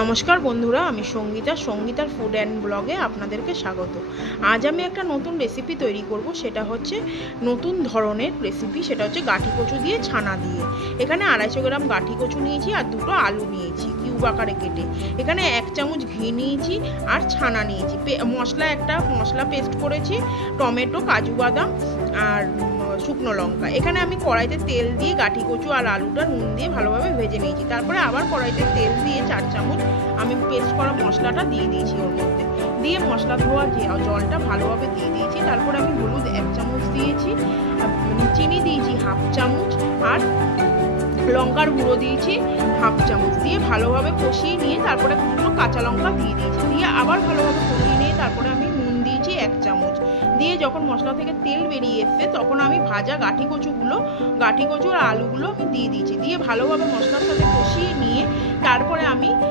নমস্কার বন্ধুরা, আমি সঙ্গীতার ফুড অ্যান্ড ব্লগে আপনাদেরকে স্বাগত। আজ আমি একটা নতুন রেসিপি তৈরি করব, সেটা হচ্ছে নতুন ধরনের রেসিপি। সেটা হচ্ছে গাঠি কচু দিয়ে ছানা দিয়ে। এখানে 250 গ্রাম গাঠি কচু নিয়েছি আর 2টো আলু নিয়েছি কিউব আকারে কেটে। এখানে 1 চামচ ঘি নিয়েছি আর ছানা নিয়েছি। মশলা পেস্ট করেছি, টমেটো, কাজু বাদাম আর শুকনো লঙ্কা। এখানে আমি কড়াইতে তেল দিয়ে গাঠি কচু আর আলুটা নুন দিয়ে ভালোভাবে ভেজে নিয়েছি। তারপরে আবার কড়াইতে তেল দিয়ে 4 চামচ আমি পেস্ট করা মশলাটা দিয়ে দিয়েছি ওর মধ্যে। দিয়ে মশলা ধোয়া জলটা ভালোভাবে দিয়ে দিয়েছি। তারপরে আমি হলুদ 1 চামচ দিয়েছি, চিনি দিয়েছি 1/2 চামচ আর লঙ্কার গুঁড়ো দিয়েছি 1/2 চামচ। দিয়ে ভালোভাবে কষিয়ে নিয়ে তারপরে দুটো কাঁচা লঙ্কা দিয়ে দিয়েছি। দিয়ে আবার ভালোভাবে কষিয়ে নিয়ে তারপরে আমি নুন দিয়েছি 1 চামচ। দিয়ে যখন মশলা থেকে তেল বেরিয়ে এসছে তখন আমি ভাজা গাঠি কচু আর আলুগুলো আমি দিয়ে দিয়েছি। দিয়ে ভালোভাবে মশলার সাথে কষিয়ে নিয়ে তারপরে আমি